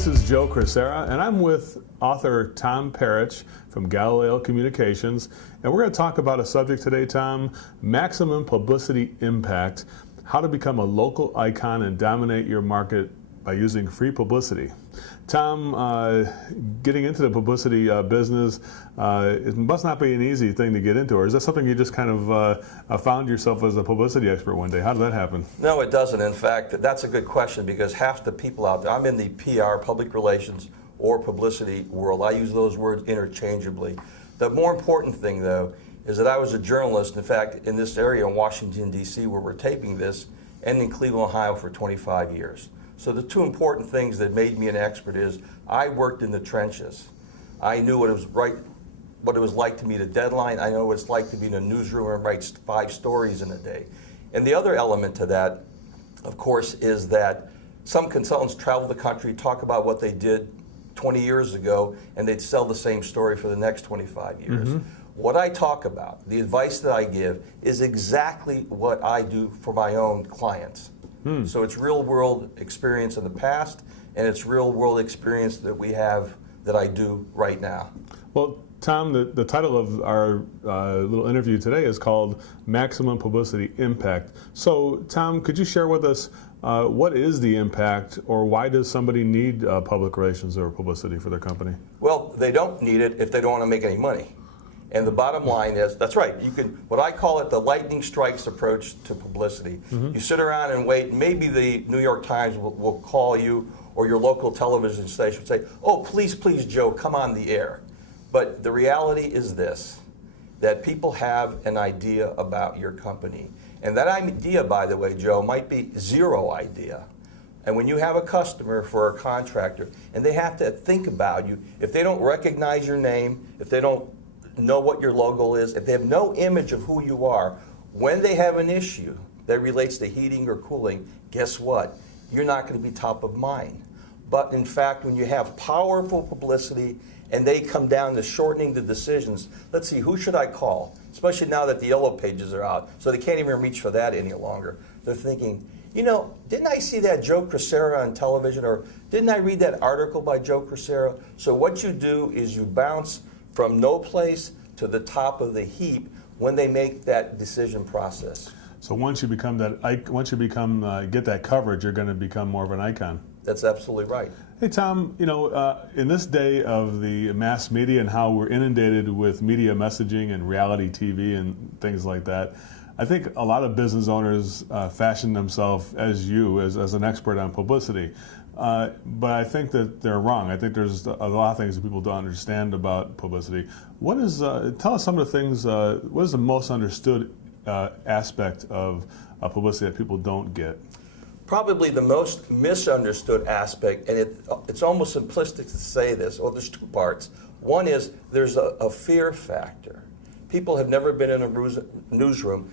this is Joe Crisera, and I'm with author Tom Peric from Galileo Communications, and we're going to talk about a subject today, Tom: maximum publicity impact, how to become a local icon and dominate your market by using free publicity. Tom, getting into the publicity business, it must not be an easy thing to get into, or is that something you just kind of found yourself as a publicity expert one day? How did that happen? No, it doesn't. In fact, that's a good question, because half the people out there, I'm in the PR, public relations, or publicity world. I use those words interchangeably. The more important thing, though, is that I was a journalist, in fact, in this area in Washington, D.C., where we're taping this, and in Cleveland, Ohio for 25 years. So the two important things that made me an expert is I worked in the trenches. I knew what it was like to meet a deadline. I know what it's like to be in a newsroom and write 5 stories in a day. And the other element to that, of course, is that some consultants travel the country, talk about what they did 20 years ago, and they'd sell the same story for the next 25 years. Mm-hmm. What I talk about, the advice that I give, is exactly what I do for my own clients. So it's real world experience in the past, and it's real world experience that we have that I do right now. Well, Tom, the title of our little interview today is called Maximum Publicity Impact. So, Tom, could you share with us what is the impact, or why does somebody need public relations or publicity for their company? Well, they don't need it if they don't want to make any money. And the bottom line is, that's right, you can, what I call it, the lightning strikes approach to publicity. Mm-hmm. You sit around and wait, maybe the New York Times will call you, or your local television station will say, oh, please, Joe, come on the air. But the reality is this, that people have an idea about your company. And that idea, by the way, Joe, might be zero idea. And when you have a customer for a contractor, and they have to think about you, if they don't recognize your name, if they don't know what your logo is, if they have no image of who you are, when they have an issue that relates to heating or cooling, guess what? You're not going to be top of mind. But in fact, when you have powerful publicity and they come down to shortening the decisions, let's see, who should I call? Especially now that the yellow pages are out, so they can't even reach for that any longer. They're thinking, you know, didn't I see that Joe Crisera on television, or didn't I read that article by Joe Crisera? So what you do is you bounce from no place to the top of the heap when they make that decision process. So once you become get that coverage, you're going to become more of an icon. That's absolutely right. Hey, Tom, you know, in this day of the mass media and how we're inundated with media messaging and reality TV and things like that, I think a lot of business owners fashion themselves as an expert on publicity. But I think that they're wrong. I think there's a lot of things that people don't understand about publicity. Tell us some of the things, what is the most understood aspect of publicity that people don't get? Probably the most misunderstood aspect, and it's almost simplistic to say this, or there's 2 parts. One is there's a fear factor. People have never been in a newsroom.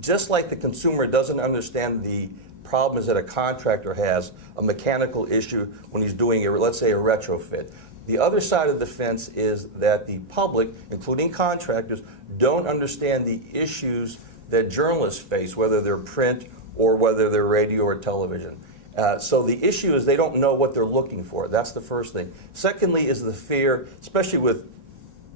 Just like the consumer doesn't understand the problems that a contractor has, a mechanical issue when he's doing, let's say, a retrofit. The other side of the fence is that the public, including contractors, don't understand the issues that journalists face, whether they're print or whether they're radio or television. So the issue is they don't know what they're looking for. That's the first thing. Secondly is the fear, especially with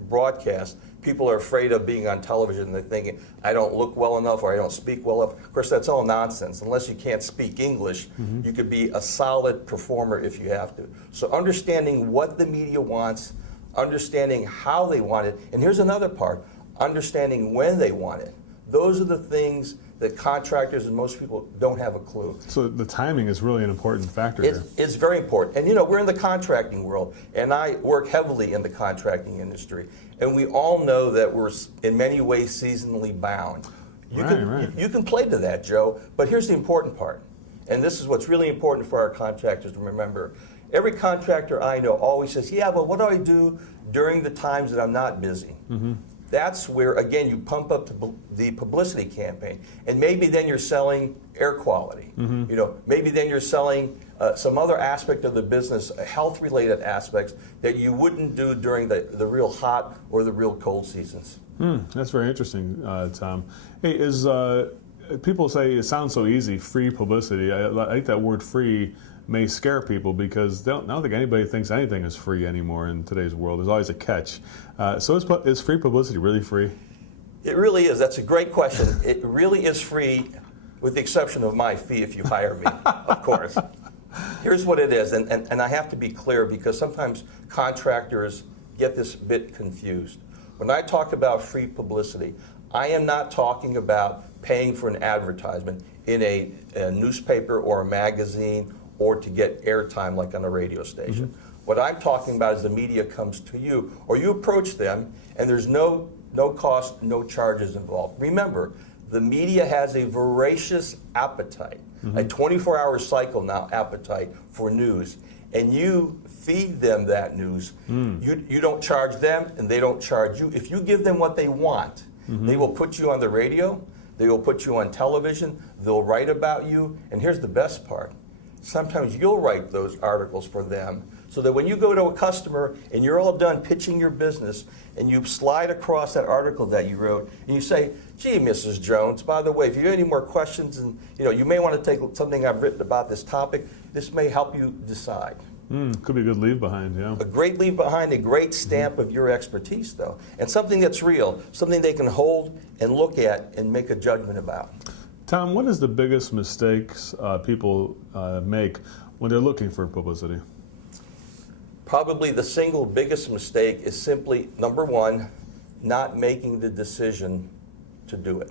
broadcast. People are afraid of being on television. They're thinking, I don't look well enough, or I don't speak well enough. Of course, that's all nonsense. Unless you can't speak English, you could be a solid performer if you have to. So understanding what the media wants, understanding how they want it, and here's another part, understanding when they want it. Those are the things that contractors and most people don't have a clue. So the timing is really an important factor here. It's very important. And you know, we're in the contracting world, and I work heavily in the contracting industry. And we all know that we're in many ways seasonally bound. You can play to that, Joe, but here's the important part. And this is what's really important for our contractors to remember. Every contractor I know always says, yeah, but what do I do during the times that I'm not busy? Mm-hmm. That's where, again, you pump up the publicity campaign. And maybe then you're selling air quality. Mm-hmm. You know, maybe then you're selling some other aspect of the business, health-related aspects that you wouldn't do during the real hot or the real cold seasons. That's very interesting, Tom. Hey, people say it sounds so easy, free publicity. I think that word free may scare people because I don't think anybody thinks anything is free anymore in today's world. There's always a catch. So is free publicity really free? It really is. That's a great question. It really is free, with the exception of my fee if you hire me, of course. Here's what it is, and I have to be clear because sometimes contractors get this bit confused. When I talk about free publicity, I am not talking about paying for an advertisement in a newspaper or a magazine or to get airtime like on a radio station. Mm-hmm. What I'm talking about is the media comes to you or you approach them and there's no cost, no charges involved. Remember, the media has a voracious appetite, a 24-hour cycle now appetite for news, and you feed them that news. You don't charge them and they don't charge you. If you give them what they want, they will put you on the radio, they will put you on television, they'll write about you, and here's the best part. Sometimes you'll write those articles for them so that when you go to a customer and you're all done pitching your business and you slide across that article that you wrote and you say, gee, Mrs. Jones, by the way, if you have any more questions and you may want to take something I've written about this topic, this may help you decide. Could be a good leave behind, yeah. A great leave behind, a great stamp of your expertise, though, and something that's real, something they can hold and look at and make a judgment about. Tom, what is the biggest mistakes people make when they're looking for publicity? Probably the single biggest mistake is simply, number one, not making the decision to do it.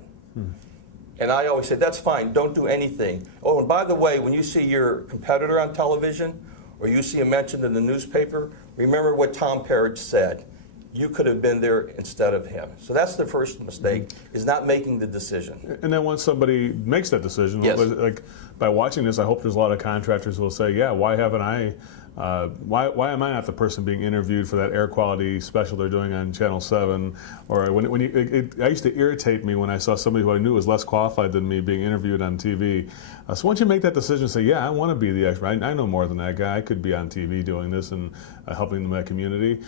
And I always say, that's fine, don't do anything. Oh, and by the way, when you see your competitor on television or you see him mentioned in the newspaper, remember what Tom Peric said. You could have been there instead of him. So that's the first mistake, is not making the decision. And then once somebody makes that decision, yes. Like by watching this, I hope there's a lot of contractors who will say, yeah, why haven't I, why am I not the person being interviewed for that air quality special they're doing on Channel 7? Or it used to irritate me when I saw somebody who I knew was less qualified than me being interviewed on TV. So once you make that decision, say, yeah, I want to be the expert. I know more than that guy. I could be on TV doing this and helping my community.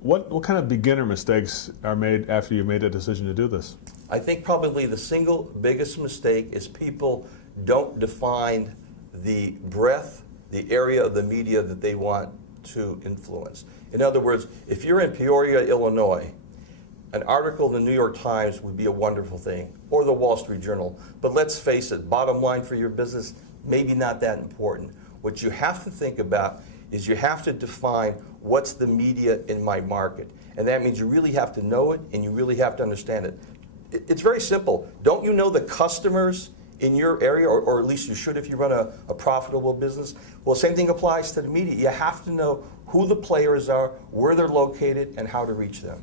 What kind of beginner mistakes are made after you've made a decision to do this? I think probably the single biggest mistake is people don't define the breadth, the area of the media that they want to influence. In other words, if you're in Peoria, Illinois, an article in the New York Times would be a wonderful thing, or the Wall Street Journal. But let's face it, bottom line for your business, maybe not that important. What you have to think about is you have to define what's the media in my market. And that means you really have to know it and you really have to understand it. It's very simple. Don't you know the customers in your area, or at least you should if you run a profitable business? Well, same thing applies to the media. You have to know who the players are, where they're located, and how to reach them.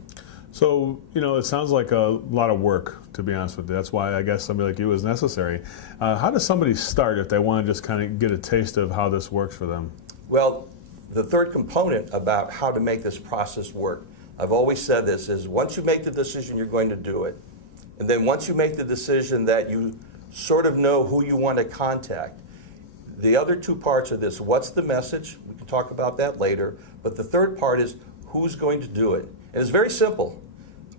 So, it sounds like a lot of work, to be honest with you. That's why I guess somebody like you is necessary. How does somebody start if they want to just kind of get a taste of how this works for them? Well, the third component about how to make this process work, I've always said this, is once you make the decision, you're going to do it. And then once you make the decision that you sort of know who you want to contact, the other two parts of this, what's the message? We can talk about that later. But the third part is who's going to do it. And it's very simple.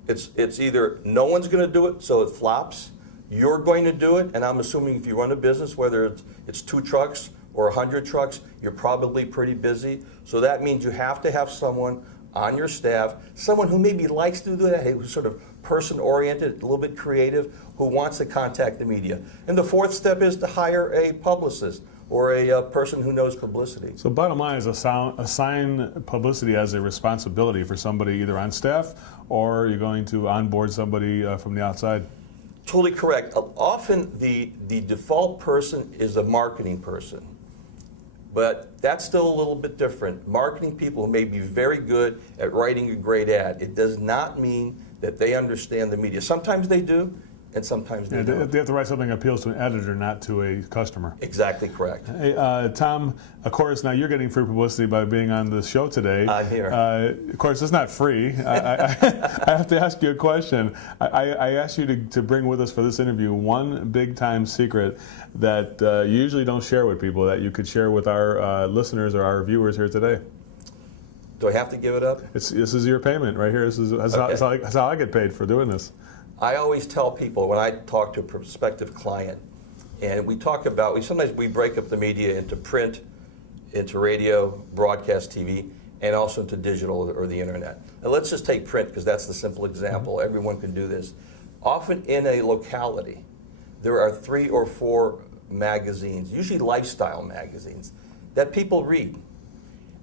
It's either no one's going to do it, so it flops. You're going to do it, and I'm assuming if you run a business, whether it's 2 trucks or 100 trucks, you're probably pretty busy. So that means you have to have someone on your staff, someone who maybe likes to do that, who's sort of person-oriented, a little bit creative, who wants to contact the media. And the fourth step is to hire a publicist or a person who knows publicity. So bottom line is assign publicity as a responsibility for somebody either on staff or you're going to onboard somebody from the outside. Totally correct. Often the default person is a marketing person. But that's still a little bit different. Marketing people may be very good at writing a great ad. It does not mean that they understand the media. Sometimes they do, and sometimes they don't. They have to write something that appeals to an editor, not to a customer. Exactly correct. Hey, Tom, of course, now you're getting free publicity by being on the show today. I'm here. Of course, it's not free. I have to ask you a question. I asked you to bring with us for this interview one big-time secret that you usually don't share with people that you could share with our listeners or our viewers here today. Do I have to give it up? This is your payment right here. That's how I get paid for doing this. I always tell people when I talk to a prospective client, and we talk about, sometimes we break up the media into print, into radio, broadcast TV, and also into digital or the internet. And let's just take print because that's the simple example. Everyone can do this. Often in a locality, there are 3 or 4 magazines, usually lifestyle magazines, that people read.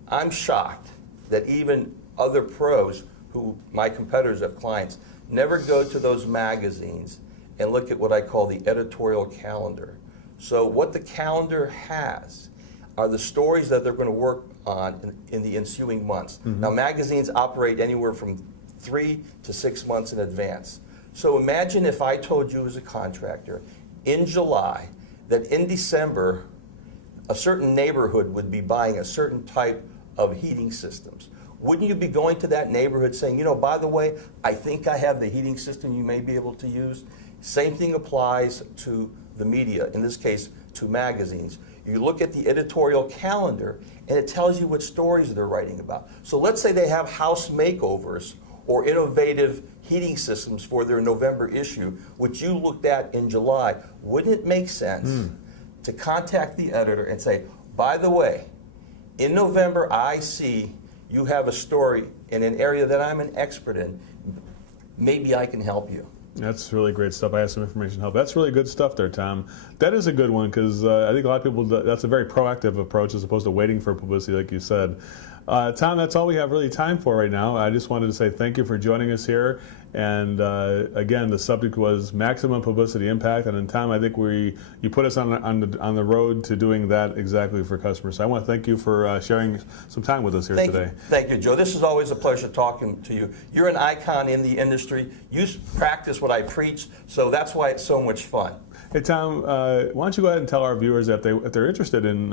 I'm shocked that even other pros who my competitors have clients never go to those magazines and look at what I call the editorial calendar. So what the calendar has are the stories that they're going to work on in the ensuing months. Now magazines operate anywhere from 3 to 6 months in advance. So imagine if I told you as a contractor in July that in December a certain neighborhood would be buying a certain type of heating systems. Wouldn't you be going to that neighborhood saying, you know, by the way, I think I have the heating system you may be able to use? Same thing applies to the media, in this case, to magazines. You look at the editorial calendar and it tells you what stories they're writing about. So let's say they have house makeovers or innovative heating systems for their November issue, which you looked at in July. Wouldn't it make sense to contact the editor and say, by the way, in November I see you have a story in an area that I'm an expert in. Maybe I can help you. That's really great stuff. I have some information to help. That's really good stuff there, Tom. That is a good one because I think a lot of people, that's a very proactive approach as opposed to waiting for publicity, like you said. Tom, that's all we have really time for right now. I just wanted to say thank you for joining us here. And again, the subject was maximum publicity impact. And then, Tom, I think you put us on the road to doing that exactly for customers. So I want to thank you for sharing some time with us here today. Thank you, Joe. This is always a pleasure talking to you. You're an icon in the industry. You practice what I preach, so that's why it's so much fun. Hey, Tom, why don't you go ahead and tell our viewers if they're interested in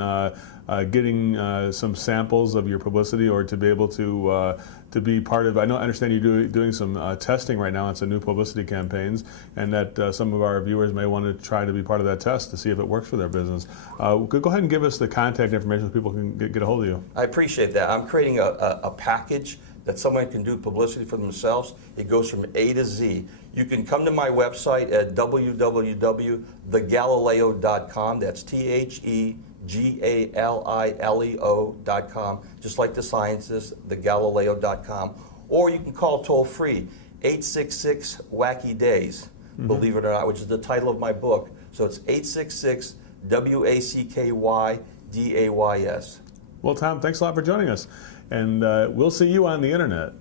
getting some samples of your publicity or to be able to be part of, I understand you're doing some testing right now on some new publicity campaigns, and that some of our viewers may want to try to be part of that test to see if it works for their business. Go ahead and give us the contact information so people can get a hold of you. I appreciate that. I'm creating a package that someone can do publicity for themselves. It goes from A to Z. You can come to my website at www.thegalileo.com. That's TheGalileo.com, just like the scientist, thegalileo.com. Or you can call toll free, 866-WACKY-DAYS, believe it or not, which is the title of my book. So it's 866-WACKY-DAYS. Well, Tom, thanks a lot for joining us. And we'll see you on the internet.